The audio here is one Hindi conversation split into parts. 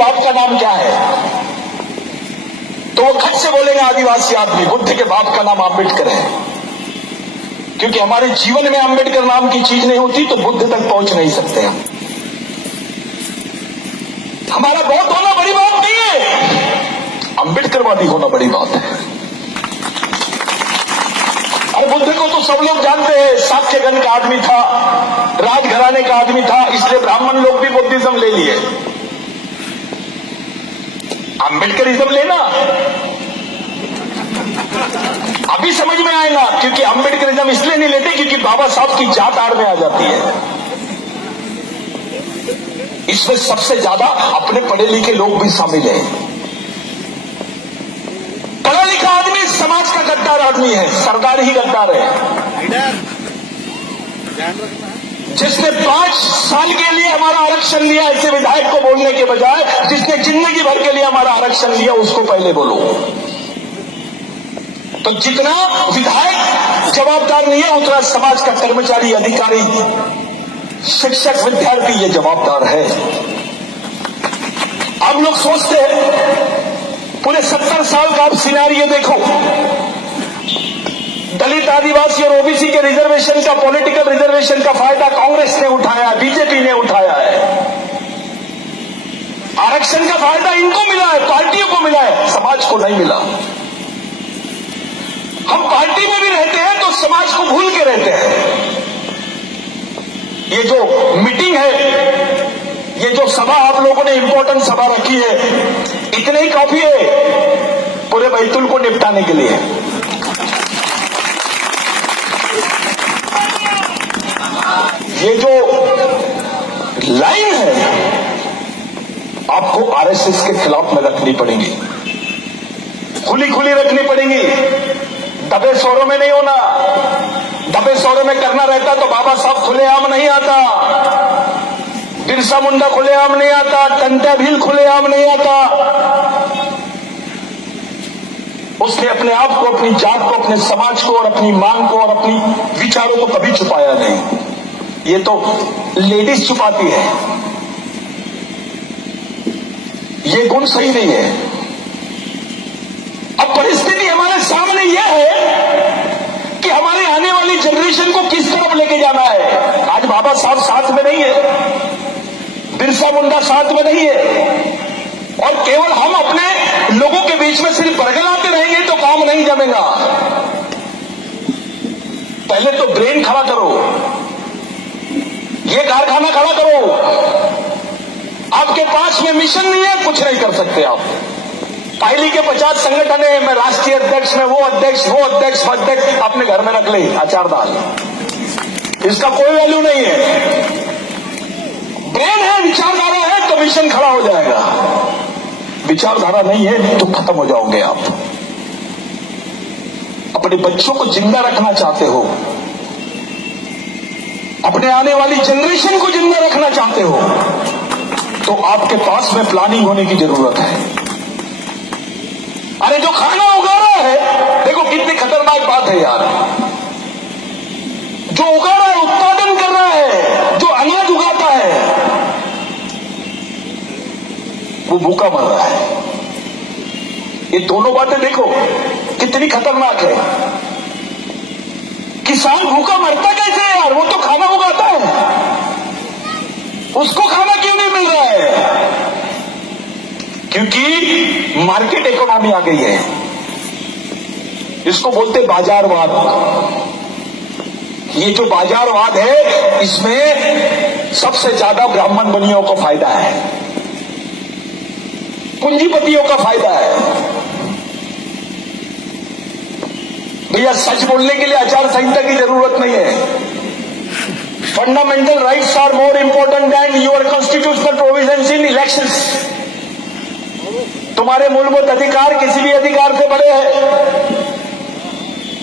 बाप का नाम क्या है? तो वो खट से बोलेंगे आदिवासी आदमी, बुद्ध के बाप का नाम आम्बेडकर है। क्योंकि हमारे जीवन में आम्बेडकर नाम की चीज नहीं होती तो बुद्ध तक पहुंच नहीं सकते हम। हमारा बौद्ध होना बड़ी बात नहीं है, आम्बेडकरवादी होना बड़ी बात है। और बुद्ध को तो सब लोग जानते हैं, साक्यगण का आदमी था, राजघराने का आदमी था, इसलिए ब्राह्मण लोग भी बुद्धिज्म ले लिए। अम्बेडकरिज्म लेना अभी समझ में आएगा, क्योंकि अम्बेडकरिज्म इसलिए नहीं लेते क्योंकि बाबा साहब की जात आड़ में आ जाती है। इसमें सबसे ज्यादा अपने पढ़े लिखे लोग भी शामिल हैं। पढ़ा लिखा आदमी समाज का गद्दार आदमी है, सरदार ही गद्दार है। जिसने 5 साल के लिए हमारा आरक्षण लिया, ऐसे विधायक को बोलने के बजाय जिसने जिंदगी भर के लिए हमारा आरक्षण लिया उसको पहले बोलो। तो जितना विधायक जवाबदार नहीं है उतना समाज का कर्मचारी, अधिकारी, शिक्षक, विद्यार्थी ये जवाबदार है। आप लोग सोचते हैं पूरे 70 साल का आप सिनारियो देखो, दलित, आदिवासी और ओबीसी के रिजर्वेशन का, पॉलिटिकल रिजर्वेशन का फायदा कांग्रेस ने उठाया, बीजेपी ने उठाया है। आरक्षण का फायदा इनको मिला है, पार्टियों को मिला है, समाज को नहीं मिला। हम पार्टी में भी रहते हैं तो समाज को भूल के रहते हैं। ये जो मीटिंग है, ये जो सभा आप लोगों ने इंपॉर्टेंट सभा रखी है, इतने ही काफी है पूरे बैतूल को निपटाने के लिए। ये जो लाइन है आपको आरएसएस के खिलाफ में रखनी पड़ेगी, खुली खुली रखनी पड़ेगी। दबे शोरों में नहीं होना। दबे शोरों में करना रहता तो बाबा साहब खुलेआम नहीं आता, बिरसा मुंडा खुलेआम नहीं आता, टंटा भील खुलेआम नहीं आता। उसने अपने आप को, अपनी जात को, अपने समाज को और अपनी मांग को और अपनी विचारों को कभी छुपाया नहीं। ये तो लेडीज छुपाती है, ये गुण सही नहीं है। अब परिस्थिति हमारे सामने यह है कि हमारे आने वाली जनरेशन को किस तरफ लेके जाना है। आज बाबा साहब साथ में नहीं है, बिरसा मुंडा साथ में नहीं है, और केवल हम अपने लोगों के बीच में सिर्फ बरगलाते रहेंगे तो काम नहीं जमेगा। पहले तो ब्रेन खड़ा करो, ये कारखाना खड़ा करो। आपके पास में मिशन नहीं है, कुछ नहीं कर सकते आप। पहली के 50 संगठन है, मैं राष्ट्रीय अध्यक्ष, मैं वो अध्यक्ष, वो अध्यक्ष, अपने घर में रख ले अचार दाल, इसका कोई वैल्यू नहीं है। ब्रेन है, विचारधारा है तो मिशन खड़ा हो जाएगा। विचारधारा नहीं है तो खत्म हो जाओगे आप। अपने बच्चों को जिंदा रखना चाहते हो, अपने आने वाली जनरेशन को जिंदा रखना चाहते हो, तो आपके पास में प्लानिंग होने की जरूरत है। अरे जो खाना उगा रहा है, देखो कितनी खतरनाक बात है यार। जो उगा रहा है, उत्पादन कर रहा है, जो अनाज उगाता है, वो भूखा मर रहा है। ये दोनों बातें देखो कितनी खतरनाक है। किसान भूखा मरता कैसे है यार? वो तो खाना उगाता है, उसको खाना क्यों नहीं मिल रहा है? क्योंकि मार्केट इकोनॉमी आ गई है, इसको बोलते बाजारवाद। ये जो बाजारवाद है, इसमें सबसे ज्यादा ब्राह्मण बनियों को फायदा है, पूंजीपतियों का फायदा है। भैया सच बोलने के लिए आचार संहिता की जरूरत नहीं है। Fundamental rights are more important than your constitutional provisions in elections. तुम्हारे मूलभूत अधिकार किसी भी अधिकार से बड़े हैं।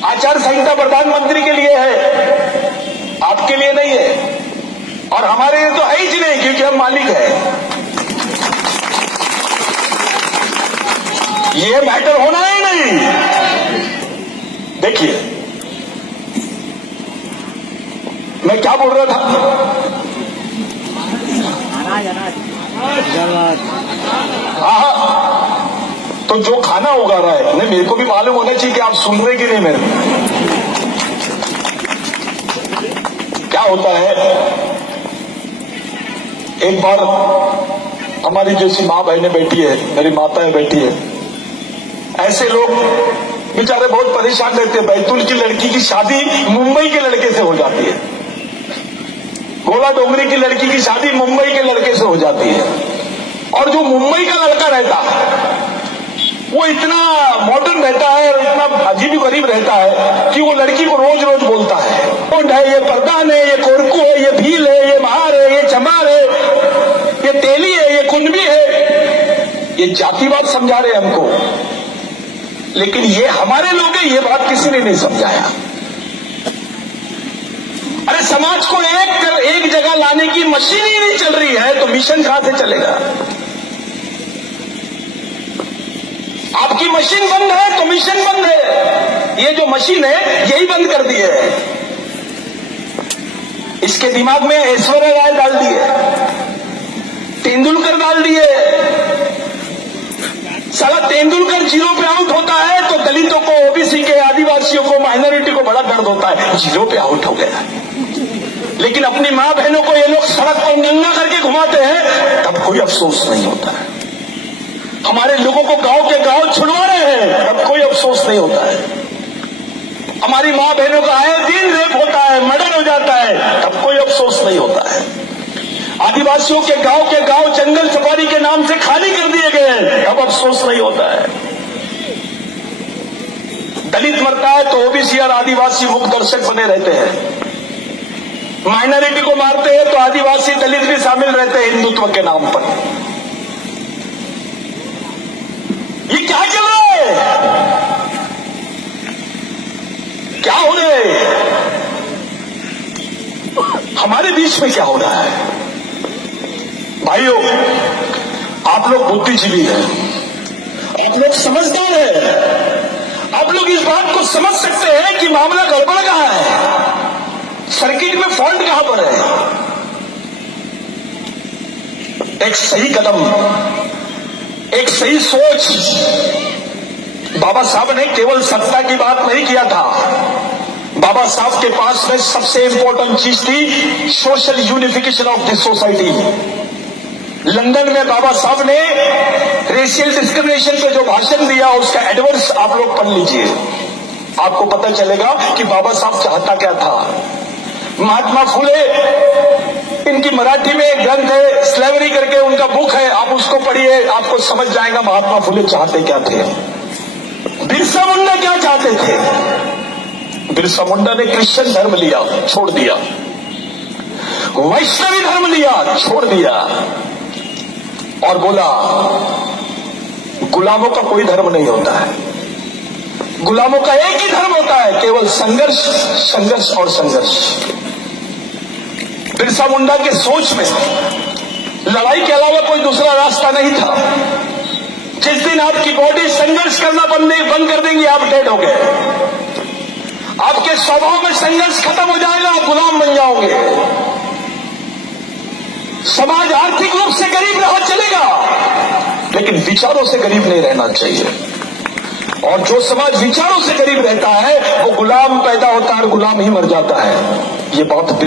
आचार संहिता प्रधानमंत्री के लिए है, आपके लिए नहीं है, और हमारे लिए तो है ही नहीं, क्योंकि हम मालिक हैं। ये मैटर होना ही नहीं। देखिए मैं क्या बोल रहा था। तो जो खाना उगा रहा है, नहीं मेरे को भी मालूम होना चाहिए कि आप सुन रहे कि नहीं मेरे क्या होता है। एक बार हमारी जैसी माँ बहनें बैठी है, मेरी माताएं बैठी है, ऐसे लोग बेचारे बहुत परेशान रहते हैं। बैतूल की लड़की की शादी मुंबई के लड़के से हो जाती है, गोला डोंगरी की लड़की की शादी मुंबई के लड़के से हो जाती है, और जो मुंबई का लड़का रहता है वो इतना मॉडर्न रहता है और इतना अजीब गरीब रहता है कि वो लड़की को रोज रोज बोलता है, कौन है ये, परदान है, ये कोरकू है, ये भील है, ये महार है, ये चमार है, ये तेली है, ये कुंडवी है। ये जातिवाद समझा रहे हमको, लेकिन ये हमारे लोग हैं, ये बात किसी ने नहीं समझाया। अरे समाज को एक जगह लाने की मशीन ही नहीं चल रही है तो मिशन कहां से चलेगा। आपकी मशीन बंद है तो मिशन बंद है। ये जो मशीन है यही बंद कर दी है। इसके दिमाग में ऐश्वर्या राय डाल दिए, तेंदुलकर डाल दिए। साला तेंदुलकर जीरो पे आउट होता है तो दलितों को, ओबीसी के, आदिवासियों को, माइनॉरिटी को बड़ा दर्द होता है, जीरो पे आउट हो गया। लेकिन अपनी मां बहनों को ये लोग सड़क पर नंगा करके घुमाते हैं तब कोई अफसोस नहीं होता है। हमारे लोगों को गांव के गांव छुड़वा रहे हैं तब कोई अफसोस नहीं होता है। हमारी मां बहनों का आए दिन रेप होता है, मर्डर हो जाता है तब कोई अफसोस नहीं होता है। आदिवासियों के गांव जंगल सफारी के नाम से खाली कर दिए गए तब अफसोस नहीं होता है। दलित मरता है तो ओबीसी और आदिवासी मुख्य दर्शक बने रहते हैं। माइनॉरिटी को मारते हैं तो आदिवासी दलित भी शामिल रहते हैं हिंदुत्व के नाम पर। ये क्या चल रहा है, क्या हो रहा है, हमारे बीच में क्या हो रहा है। भाइयों, आप लोग बुद्धिजीवी हैं, आप लोग समझदार हैं, आप लोग इस बात को समझ सकते हैं कि मामला गड़बड़ कहां है, सर्किट में फॉल्ट कहां पर है। एक सही कदम, एक सही सोच, बाबा साहब ने केवल सत्ता की बात नहीं किया था। बाबा साहब के पास में सबसे इंपॉर्टेंट चीज थी social unification of this society. London में बाबा साहब ने रेशियल डिस्क्रिमिनेशन पे जो भाषण दिया उसका एडवर्स आप लोग पढ़ लीजिए, आपको पता चलेगा कि बाबा साहब चाहता क्या था। महात्मा फुले, इनकी मराठी में एक ग्रंथ है, स्लेवरी करके उनका बुक है, आप उसको पढ़िए, आपको समझ जाएगा महात्मा फुले चाहते क्या थे। बिरसा मुंडा क्या चाहते थे। बिरसा मुंडा ने क्रिश्चियन धर्म लिया, छोड़ दिया, वैष्णवी धर्म लिया, छोड़ दिया, और बोला गुलामों का कोई धर्म नहीं होता है, गुलामों का एक ही धर्म होता है, केवल संघर्ष, संघर्ष और संघर्ष। बिरसा मुंडा के सोच में लड़ाई के अलावा कोई दूसरा रास्ता नहीं था। जिस दिन आपकी बॉडी संघर्ष करना बंद कर देंगी, आप डेड हो गए। आपके स्वभाव में संघर्ष खत्म हो जाएगा, आप गुलाम बन जाओगे। समाज आर्थिक रूप से गरीब रहा चलेगा, लेकिन विचारों से गरीब नहीं रहना चाहिए। और जो समाज विचारों से गरीब रहता है वो गुलाम पैदा होता है और गुलाम ही मर जाता है। ये बात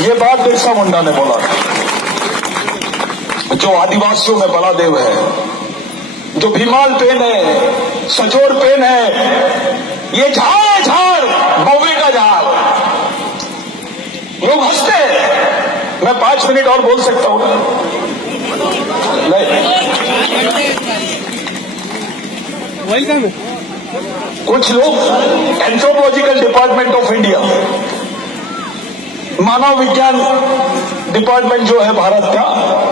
ये बात बिरसा मुंडा ने बोला, जो आदिवासियों में बड़ा देव है, जो भीमाल पेन है, सजोर पेन है, ये झाड़ है, झाड़, महुए का झाड़। लोग हंसते हैं। मैं 5 मिनट और बोल सकता हूं नहीं? कुछ लोग एंथ्रोपोलॉजिकल डिपार्टमेंट ऑफ इंडिया, मानव विज्ञान डिपार्टमेंट जो है भारत का,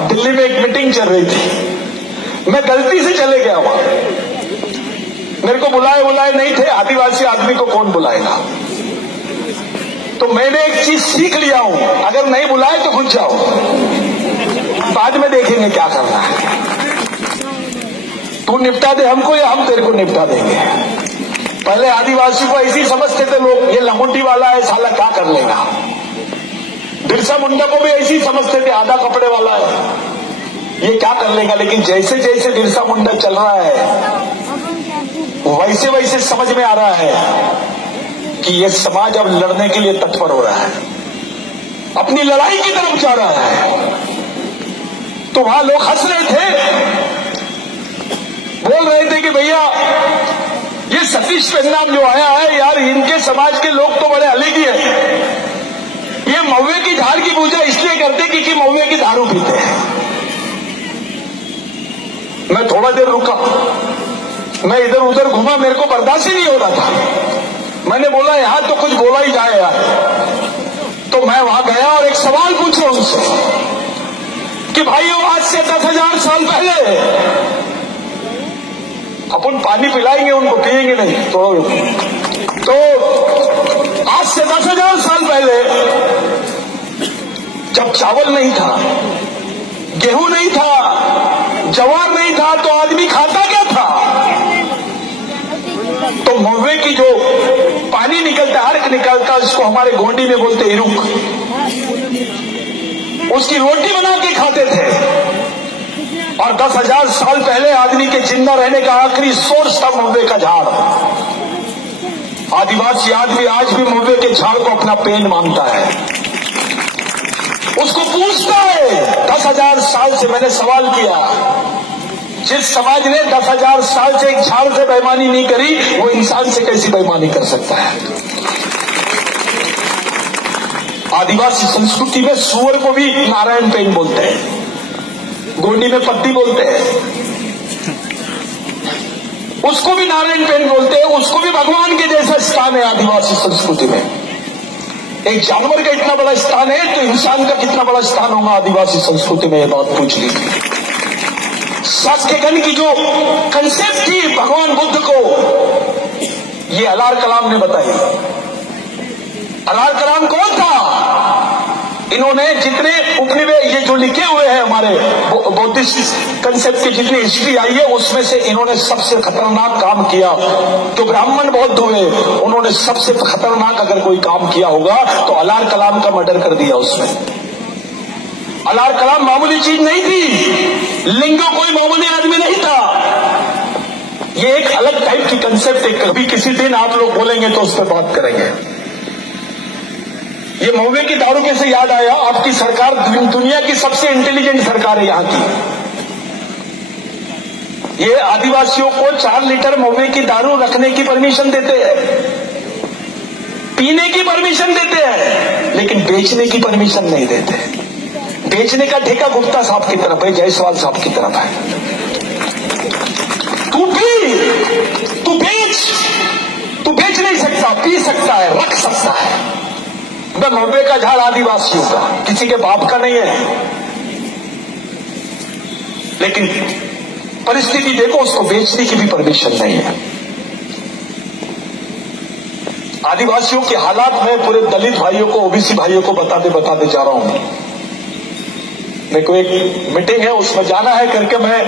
दिल्ली में एक मीटिंग चल रही थी, मैं गलती से चले गया वहां। मेरे को बुलाए नहीं थे, आदिवासी आदमी को कौन बुलाएगा। तो मैंने एक चीज सीख लिया हूं, अगर नहीं बुलाए तो घुस जाओ, बाद में देखेंगे क्या करना है। तू निपटा दे हमको या हम तेरे को निपटा देंगे। पहले आदिवासी को ऐसे ही समझते थे लोग, ये लंगोटी वाला है, साला क्या कर लेगा। बिरसा मुंडा को भी ऐसे ही समझते थे, आधा कपड़े वाला है, ये क्या कर लेगा। लेकिन जैसे जैसे बिरसा मुंडा चल रहा है, वैसे वैसे समझ में आ रहा है कि ये समाज अब लड़ने के लिए तत्पर हो रहा है, अपनी लड़ाई की तरफ जा रहा है। तो वहां लोग हंस रहे थे, बोल रहे थे कि भैया ये सतीश पेन्नाम जो आया है यार, इनके समाज के लोग तो बड़े अलग ही है। ये महुए की झाड़ की पूजा इसलिए करते क्योंकि महुए की दारू पीते हैं। मैं थोड़ा देर रुका, मैं इधर उधर घूमा, मेरे को बर्दाश्त ही नहीं हो रहा था। मैंने बोला यहां तो कुछ बोला ही जाए यार। तो मैं वहां गया और एक सवाल पूछा उनसे कि भाइयों, आज से 10,000 साल पहले, अपन पानी पिलाएंगे उनको, पिएंगे नहीं तो आज से 10,000 साल पहले जब चावल नहीं था, गेहूं नहीं था, जवार नहीं था, तो आदमी खाता क्या था। तो महुए की जो पानी निकलता, अर्क निकलता, जिसको हमारे गोंडी में बोलते इरुक, उसकी रोटी बना के खाते थे। और 10,000 साल पहले आदमी के जिंदा रहने का आखिरी सोर्स था महुए का झाड़। आदिवासी आदमी आज भी महुए के झाड़ को अपना पेन मानता है, उसको पूछता है। 10,000 साल से मैंने सवाल किया, जिस समाज ने 10,000 साल से एक झाड़ से बेईमानी नहीं करी, वो इंसान से कैसी बेईमानी कर सकता है। आदिवासी संस्कृति में सुअर को भी नारायण पेन बोलते हैं, गोंडी में पत्ती बोलते हैं, उसको भी नारायण पेन बोलते हैं, उसको भी भगवान के जैसा स्थान है आदिवासी संस्कृति में। एक जानवर का इतना बड़ा स्थान है तो इंसान का कितना बड़ा स्थान होगा आदिवासी संस्कृति में, ये बात पूछ ली। सास्केगन की जो कंसेप्ट थी भगवान बुद्ध को, ये अलार कलाम ने बताई। अलार कलाम कौन था? इन्होंने जितने उपनिवेश ये जो लिखे हुए हैं हमारे बौद्धिस्ट कंसेप्ट की जितनी हिस्ट्री आई है, उसमें से इन्होंने सबसे खतरनाक काम किया। जो ब्राह्मण बौद्ध हुए, उन्होंने सबसे खतरनाक अगर कोई काम किया होगा तो अलार कलाम का मर्डर कर दिया उसमें। अलार कलाम मामूली चीज नहीं थी, लिंगो कोई मामूली आदमी नहीं था। ये एक अलग टाइप की कंसेप्ट है, कभी किसी दिन आप लोग बोलेंगे तो उस पर बात करेंगे। ये महुए की दारू कैसे याद आया? आपकी सरकार दुनिया की सबसे इंटेलिजेंट सरकार है यहाँ की। ये आदिवासियों को 4 लीटर महुए की दारू रखने की परमिशन देते हैं, पीने की परमिशन देते हैं, लेकिन बेचने की परमिशन नहीं देते। बेचने का ठेका गुप्ता साहब की तरफ है, जायसवाल साहब की तरफ है। तू पी, तू बेच नहीं सकता, पी सकता है, रख सकता है। महुए का झाड़ आदिवासियों का, किसी के बाप का नहीं है। लेकिन परिस्थिति देखो, उसको बेचने की भी परमिशन नहीं है। आदिवासियों के हालात में पूरे दलित भाइयों को, ओबीसी भाइयों को बताते जा रहा हूं। मेरे को एक मीटिंग है, उसमें जाना है करके मैं,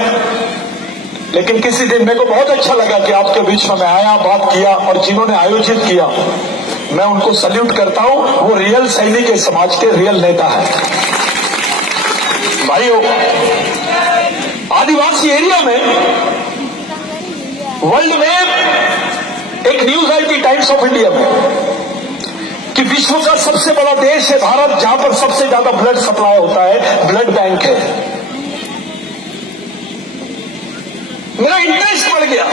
लेकिन किसी दिन मेरे को बहुत अच्छा लगा कि आपके बीच में मैं आया, बात किया, और जिन्होंने आयोजित किया मैं उनको सल्यूट करता हूं। वो रियल सैनिक है, समाज के रियल नेता है। भाइयों, आदिवासी एरिया में वर्ल्ड में एक न्यूज आई थी टाइम्स ऑफ इंडिया में कि विश्व का सबसे बड़ा बड़ा देश है भारत, जहां पर सबसे ज्यादा ब्लड सप्लाई होता है, ब्लड बैंक है। मेरा इंटरेस्ट बढ़ गया।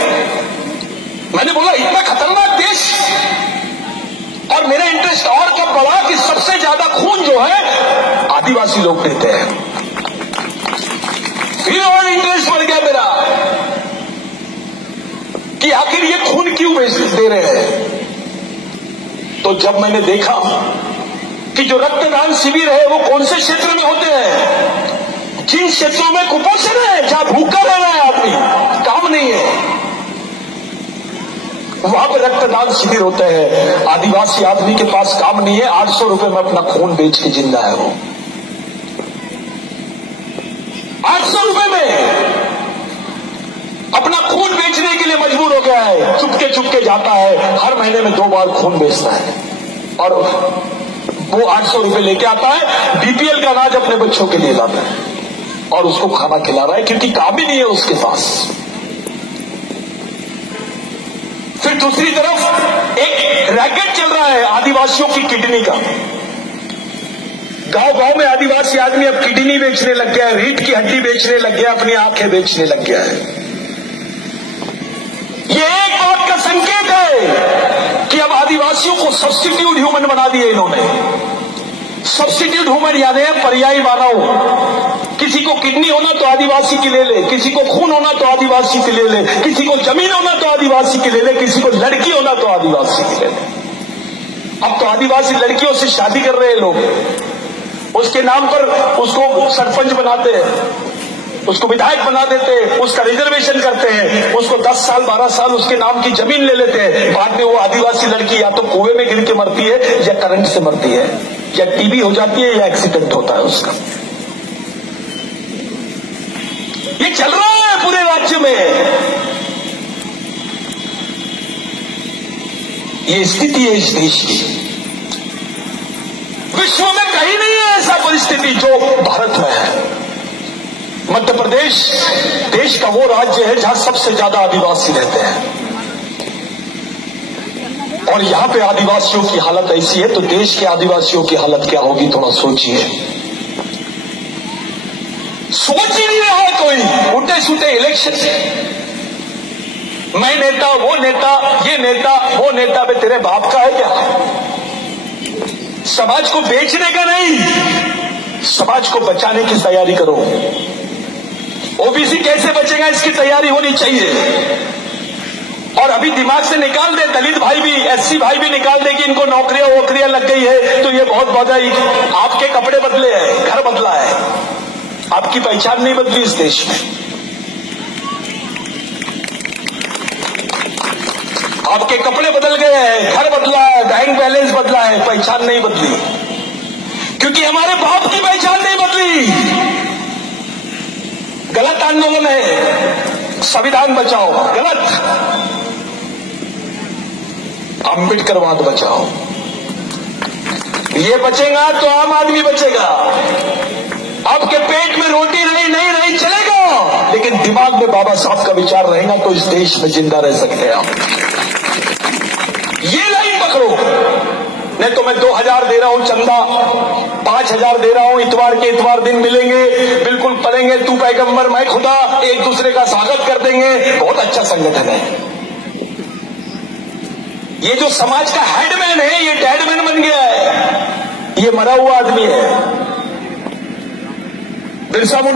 मैंने बोला इतना खतरनाक देश, और मेरा इंटरेस्ट और कब बढ़ा कि सबसे ज्यादा खून जो है आदिवासी लोग देते हैं। फिर और इंटरेस्ट बढ़ गया मेरा कि आखिर ये खून क्यों दे रहे हैं। तो जब मैंने देखा कि जो रक्तदान शिविर है वो कौन से क्षेत्र में होते हैं, जिन क्षेत्रों में कुपोषण है, जहां भूखा रह रहा है आदमी, काम नहीं है, वहां पर रक्तदान शिविर होते हैं। आदिवासी आदमी के पास काम नहीं है, 800 रुपए में अपना खून बेच के जिंदा है वो। 800 रुपए में अपना खून बेचने के लिए मजबूर हो गया है। चुपके चुपके जाता है, हर महीने में 2 बार खून बेचता है, और वो 800 रुपए लेके आता है, बीपीएल का अनाज अपने बच्चों के लिए लाता है और उसको खाना खिला रहा है, क्योंकि काम ही नहीं है उसके पास। फिर दूसरी तरफ एक रैकेट चल रहा है आदिवासियों की किडनी का। गांव गांव में आदिवासी आदमी अब किडनी बेचने लग गया है, रीढ़ की हड्डी बेचने लग गया, अपनी आंखें बेचने लग गया है। ये एक बात का संकेत है कि अब आदिवासियों को सब्स्टिट्यूट ह्यूमन बना दिए इन्होंने। सब्स्टिट्यूट ह्यूमन याद है पर्यायी मानव। किसी को किडनी होना तो आदिवासी की ले ले, किसी को खून होना तो आदिवासी की ले ले, किसी को जमीन होना तो आदिवासी की ले ले, किसी को लड़की होना तो आदिवासी की ले ले। अब तो आदिवासी लड़कियों से शादी कर रहे हैं लोग, उसके नाम पर उसको सरपंच बनाते हैं, उसको विधायक बना देते हैं, उसका रिजर्वेशन करते हैं, उसको 10 साल 12 साल उसके नाम की जमीन ले लेते हैं। बाद में वो आदिवासी लड़की या तो कुएं में गिर के मरती है, या करंट से मरती है, या टीबी हो जाती है, या एक्सीडेंट होता है उसका। ये चल रहा है पूरे राज्य में। ये स्थिति है इस देश की। विश्व में कहीं नहीं है ऐसा परिस्थिति जो भारत में है। मध्य प्रदेश देश का वो राज्य है जहां सबसे ज्यादा आदिवासी रहते हैं, और यहां पे आदिवासियों की हालत ऐसी है तो देश के आदिवासियों की हालत क्या होगी, थोड़ा सोचिए। सोच ही नहीं रहा है कोई। उल्टे सूटे इलेक्शन, मैं नेता, वो नेता, ये नेता, वो नेता। बे तेरे बाप का है क्या? समाज को बेचने का नहीं, समाज को बचाने की तैयारी करो। ओबीसी कैसे बचेगा इसकी तैयारी होनी चाहिए। और अभी दिमाग से निकाल दे, दलित भाई भी, एससी भाई भी निकाल दे कि इनको नौकरियां वोकरियां लग गई है, तो ये बहुत बधाई। आपके कपड़े बदले हैं, घर बदला है, आपकी पहचान नहीं बदली इस देश में। आपके कपड़े बदल गए हैं, घर बदला है, बैंक बैलेंस बदला है, पहचान नहीं बदली, क्योंकि हमारे बाप की पहचान नहीं बदली। गलत आंदोलन है, संविधान बचाओ, गलत। अम्बेडकरवाद बचाओ। ये बचेगा तो आम आदमी बचेगा। आपके पेट में रोटी रही नहीं रही चलेगा, लेकिन दिमाग में बाबा साहब का विचार रहेगा तो इस देश में जिंदा रह सकते हैं आप। ये लाइन पकड़ो, नहीं तो मैं 2000 दे रहा हूं चंदा, 5000 दे रहा हूं, इतवार के इतवार दिन मिलेंगे, बिल्कुल पढ़ेंगे, तू पैगंबर मैं खुदा, एक दूसरे का स्वागत कर देंगे। बहुत अच्छा संगठन है ये। जो समाज का हेडमैन है ये डैडमैन बन गया है, ये मरा हुआ आदमी है। बिरसा मुंडा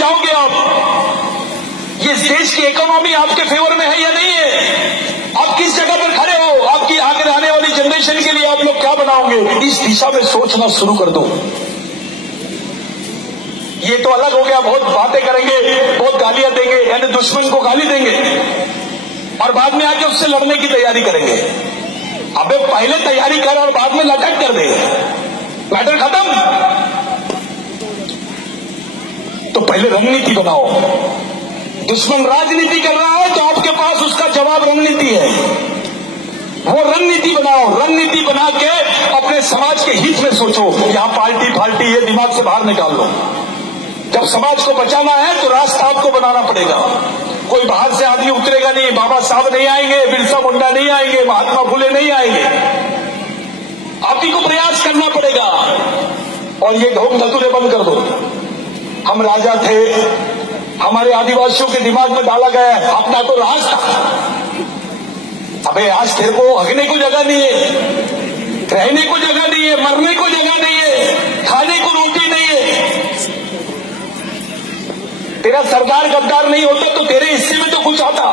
जाओगे आप? ये देश की इकोनॉमी आपके फेवर में है या नहीं है? आप किस जगह पर खड़े हो? आपकी आगे आने वाली जनरेशन के लिए आप लोग क्या बनाओगे? इस दिशा में सोचना शुरू कर दो। ये तो अलग हो गया, बहुत बातें करेंगे, बहुत गालियां देंगे, यानी दुश्मन को गाली देंगे और बाद में आके उससे लड़ने की तैयारी करेंगे। अबे पहले तैयारी कर और बाद में लटक कर दे, मैटर खत्म। तो पहले रणनीति बनाओ। दुश्मन राजनीति कर रहा है तो आपके पास उसका जवाब रणनीति है। वो रणनीति बनाओ, रणनीति बना के अपने समाज के हित में सोचो। यहां पार्टी फाल्टी ये दिमाग से बाहर निकाल लो। जब समाज को बचाना है तो रास्ता आपको बनाना पड़ेगा। कोई बाहर से आदमी उतरेगा नहीं, बाबा साहब नहीं आएंगे, बिरसा मुंडा नहीं आएंगे, महात्मा फुले नहीं आएंगे। आप ही को प्रयास करना पड़ेगा। और ये ढोंग धतूरे बंद कर दो। हम राजा थे, हमारे आदिवासियों के दिमाग में डाला गया है अपना तो राज था। अबे आज तेरे को हगने को जगह नहीं है, रहने को जगह नहीं है, मरने को जगह नहीं है, खाने को रोटी नहीं है। तेरा सरदार गद्दार नहीं होता तो तेरे हिस्से में तो कुछ आता।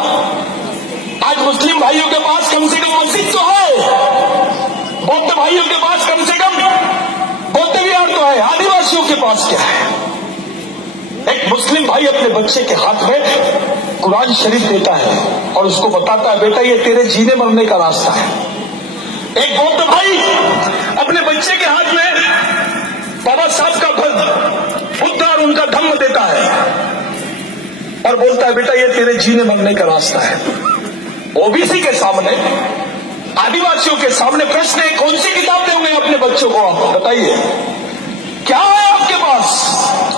आज मुस्लिम भाइयों के पास कम से कम मस्जिद तो है, बौद्ध भाइयों के पास कम से कम बौद्ध विहार तो है। आदिवासियों के पास क्या है? एक मुस्लिम भाई अपने बच्चे के हाथ में कुरान शरीफ देता है और उसको बताता है बेटा ये तेरे जीने मरने का रास्ता है। एक बौद्ध भाई अपने बच्चे के हाथ में बाबा साहब का बुद्ध और उनका धम्म देता है और बोलता है बेटा ये तेरे जीने मरने का रास्ता है। ओबीसी के सामने, आदिवासियों के सामने प्रश्न है, कौन सी किताब देंगे अपने बच्चों को? आप बताइए क्या है आपके पास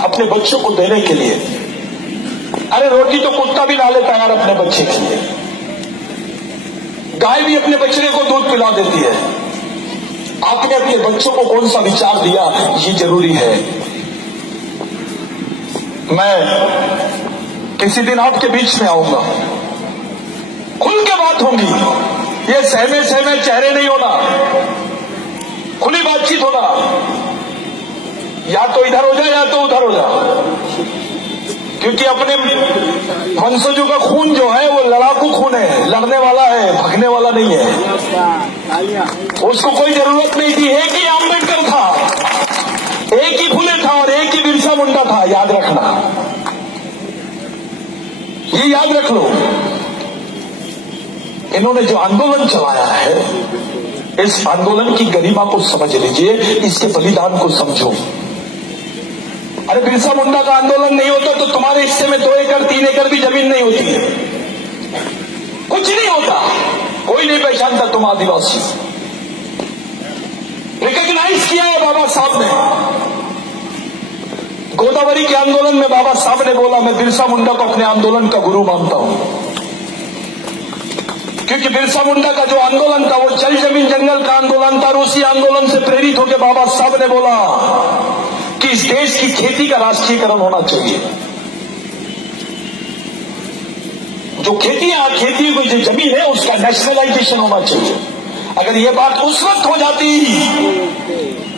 अपने बच्चों को देने के लिए? अरे रोटी तो कुत्ता भी ला लेता है यार अपने बच्चे के लिए। गाय भी अपने बच्चे को दूध पिला देती है। आपने अपने बच्चों को कौन सा विचार दिया, ये जरूरी है। मैं किसी दिन आपके बीच में आऊंगा, खुल के बात होगी। ये सहमे सहमे चेहरे नहीं होना, खुली बातचीत होना। या तो इधर हो जाए या तो उधर हो जाए, क्योंकि अपने वंशजों का खून जो है वो लड़ाकू खून है, लड़ने वाला है, भगने वाला नहीं है। उसको कोई जरूरत नहीं थी। एक ही आम्बेडकर था, एक ही फुले था और एक ही बिरसा मुंडा था। याद रखना, ये याद रख लो। इन्होंने जो आंदोलन चलाया है, इस आंदोलन की गरिमा को समझ लीजिए, इसके बलिदान को समझो। अरे बिरसा मुंडा का आंदोलन नहीं होता तो तुम्हारे हिस्से में 2 एकड़ 3 एकड़ भी जमीन नहीं होती है, कुछ नहीं होता, कोई नहीं पहचानता तुम आदिवासी। रिकॉग्नाइज किया है बाबा साहब ने। गोदावरी के आंदोलन में बाबा साहब ने बोला मैं बिरसा मुंडा को अपने आंदोलन का गुरु मानता हूं, क्योंकि बिरसा मुंडा का जो आंदोलन था वो जल जमीन जंगल का आंदोलन था। और उसी आंदोलन से प्रेरित होकर बाबा साहब ने बोला कि इस देश की खेती का राष्ट्रीयकरण होना चाहिए। जो खेती की जो जमीन है उसका नेशनलाइजेशन होना चाहिए। अगर ये बात उस वक्त हो जाती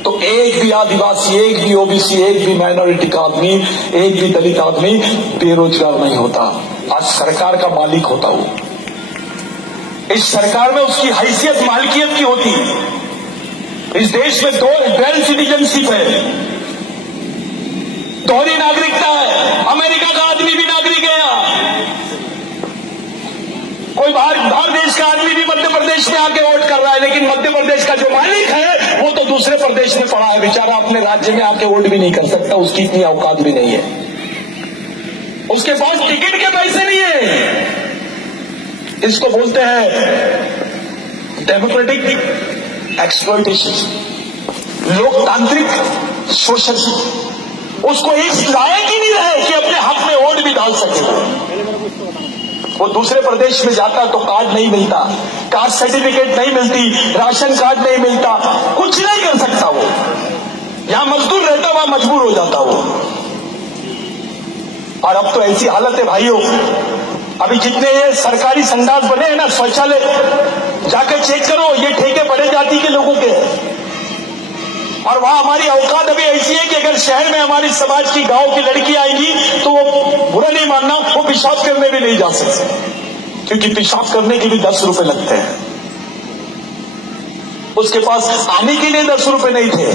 तो एक भी आदिवासी, एक भी ओबीसी, एक भी माइनॉरिटी का आदमी, एक भी दलित आदमी बेरोजगार नहीं होता, आज सरकार का मालिक होता। वो इस सरकार में उसकी हैसियत मालिकियत की होती। इस देश में डुअल सिटीजनशिप है, दोहरी नागरिकता है। अमेरिका का आदमी भी नागरिक है। कोई बाहर देश का आदमी भी मध्य प्रदेश में आके वोट कर रहा है, लेकिन मध्य प्रदेश का जो मालिक है वो तो दूसरे प्रदेश में पड़ा है। बेचारा अपने राज्य में आके वोट भी नहीं कर सकता, उसकी इतनी औकात भी नहीं है, उसके पास टिकट के पैसे नहीं है। इसको बोलते हैं डेमोक्रेटिक एक्सप्लॉइटेशन, लोकतांत्रिक शोषण। उसको इस लायक ही नहीं रहे कि अपने हक में वोट भी डाल सके। वो दूसरे प्रदेश में जाता तो कार्ड नहीं मिलता, कास्ट सर्टिफिकेट नहीं मिलती, राशन कार्ड नहीं मिलता, कुछ नहीं कर सकता। वो यहां मजदूर रहता, वहां मजबूर हो जाता वो। और अब तो ऐसी हालत है भाइयों, अभी जितने ये सरकारी संडास बने हैं ना, शौचालय जाकर चेक करो, ये ठेके बड़े जाति के लोगों के। और वहां हमारी औकात अभी ऐसी है कि अगर शहर में हमारी समाज की गांव की लड़की आएगी तो वो बुरा नहीं मानना, वो पेशाब करने भी नहीं जा सकते, क्योंकि पेशाब करने के भी 10 रुपए लगते हैं। उसके पास आने के लिए 10 रुपए नहीं थे,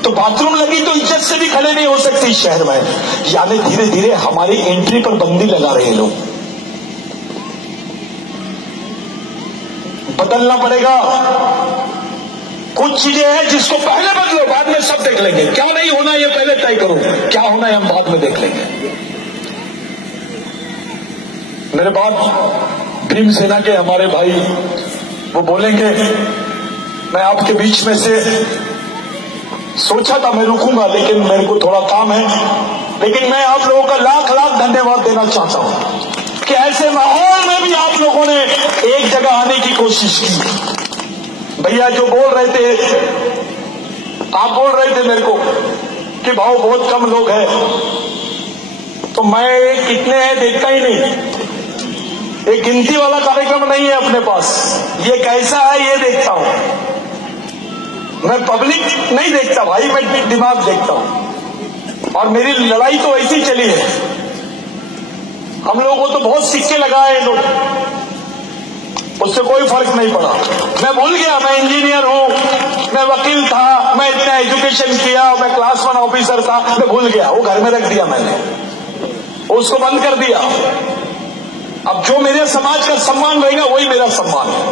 तो बाथरूम लगी तो इज्जत से भी खड़े नहीं हो सकते इस शहर में। यानी धीरे धीरे हमारी एंट्री पर बंदी लगा रहे हैं लोग। बदलना पड़ेगा। कुछ चीजें हैं जिसको पहले बदलो, बाद में सब देख लेंगे। क्या नहीं होना ये पहले तय करो, क्या होना है हम बाद में देख लेंगे। मेरे बाद भीम सेना के हमारे भाई वो बोलेंगे, मैं आपके बीच में से सोचा था मैं रुकूंगा, लेकिन मेरे को थोड़ा काम है। लेकिन मैं आप लोगों का लाख लाख धन्यवाद देना चाहता हूं कि ऐसे माहौल में भी आप लोगों ने एक जगह आने की कोशिश की। भैया जो बोल रहे थे, आप बोल रहे थे मेरे को कि भाव बहुत कम लोग हैं, तो मैं कितने हैं देखता ही नहीं। एक गिनती वाला कार्यक्रम नहीं है अपने पास, ये कैसा है ये देखता हूं मैं। पब्लिक नहीं देखता भाई, मैं दिमाग देखता हूं। और मेरी लड़ाई तो ऐसी चली है, हम लोगों को तो बहुत सिक्के लगाए लोग, उससे कोई फर्क नहीं पड़ा। मैं भूल गया मैं इंजीनियर हूं, मैं वकील था, मैं इतना एजुकेशन किया, मैं क्लास 1 ऑफिसर था, मैं भूल गया। वो घर में रख दिया मैंने, उसको बंद कर दिया। अब जो मेरे समाज का सम्मान रहेगा वही मेरा सम्मान है।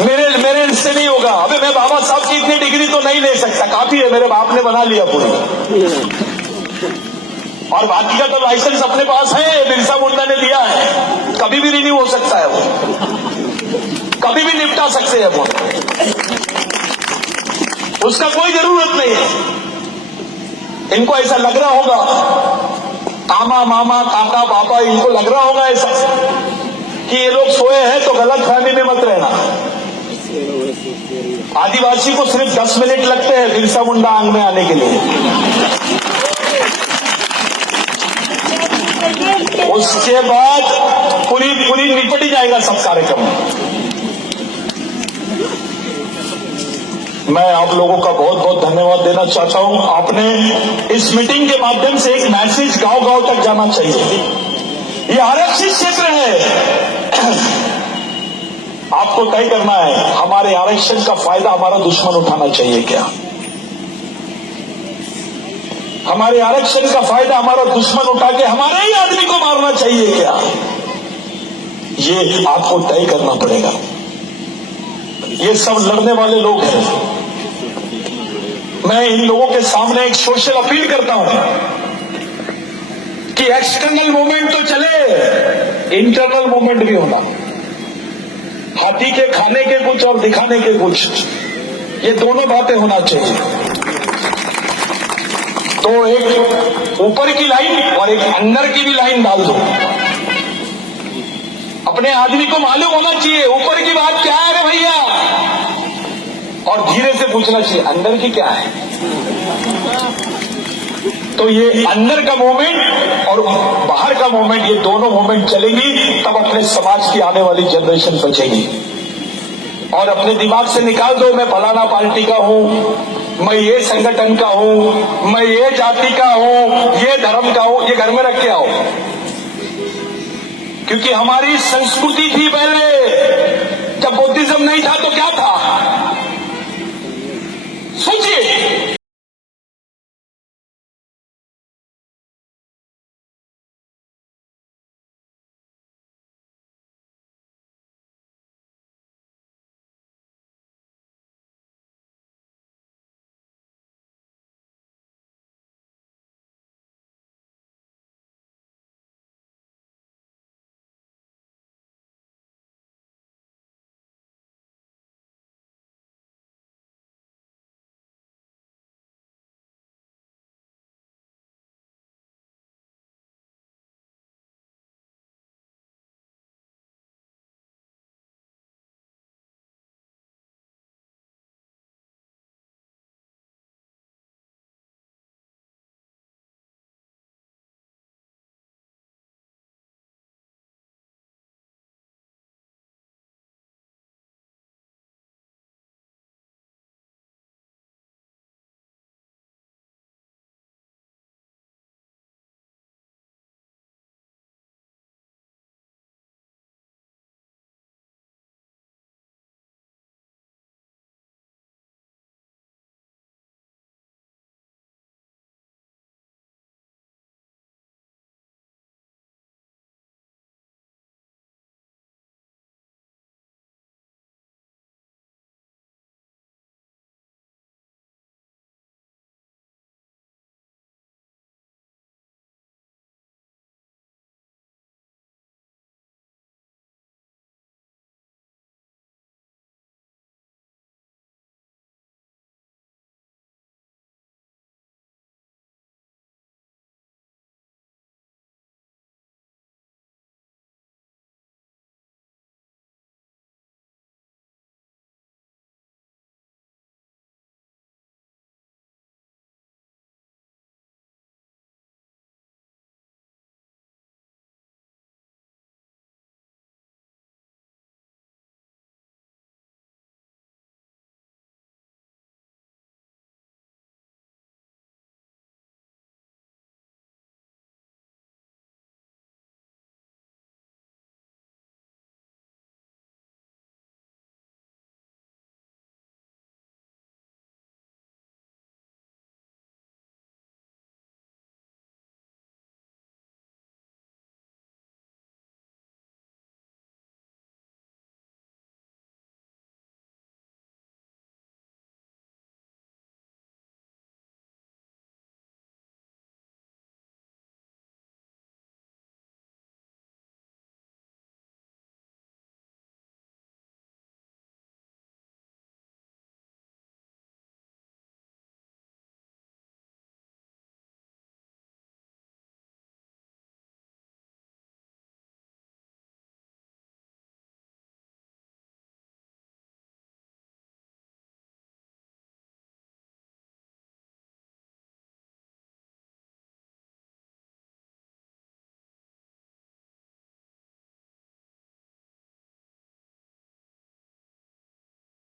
मेरे इससे नहीं होगा। अबे मैं बाबा साहब की इतनी डिग्री तो नहीं ले सकता, काफी है, मेरे बाप ने बना लिया पूरी। और बाकी का तो लाइसेंस अपने पास है, बिरसा मुंडा ने दिया है, कभी भी रिन्यू हो सकता है, वो कभी भी निपटा सकते हैं वो, उसका कोई जरूरत नहीं है। इनको ऐसा लग रहा होगा, आमा मामा काका पापा, इनको लग रहा होगा ऐसा कि ये लोग सोए हैं, तो गलत फहमी में मत रहना। आदिवासी को सिर्फ 10 मिनट लगते हैं बिरसा मुंडा आंग में आने के लिए, उसके बाद पूरी निपट ही जाएगा सब कार्यक्रम। मैं आप लोगों का बहुत बहुत धन्यवाद देना चाहता हूं। आपने इस मीटिंग के माध्यम से एक मैसेज गांव गांव तक जाना चाहिए। ये आरक्षित क्षेत्र है, आपको तय करना है हमारे आरक्षण का फायदा हमारा दुश्मन उठाना चाहिए क्या, हमारे आरक्षण का फायदा हमारा दुश्मन उठा के हमारे ही आदमी को मारना चाहिए क्या, ये आपको तय करना पड़ेगा। ये सब लड़ने वाले लोग हैं। मैं इन लोगों के सामने एक सोशल अपील करता हूं कि एक्सटर्नल मूवमेंट तो चले, इंटरनल मूवमेंट भी होना। हाथी के खाने के कुछ और दिखाने के कुछ, ये दोनों बातें होना चाहिए। तो एक ऊपर की लाइन और एक अंदर की भी लाइन डाल दो। अपने आदमी को मालूम होना चाहिए ऊपर की बात क्या है रे भैया, और धीरे से पूछना चाहिए अंदर की क्या है। तो ये अंदर का मूवमेंट और बाहर का मूवमेंट, ये दोनों मूवमेंट चलेंगी, तब अपने समाज की आने वाली जनरेशन बचेगी। और अपने दिमाग से निकाल दो मैं फलाना पार्टी का हूं, मैं ये संगठन का हूं, मैं ये जाति का हूं, ये धर्म का हूं, ये घर में रख के आओ। क्योंकि हमारी संस्कृति थी पहले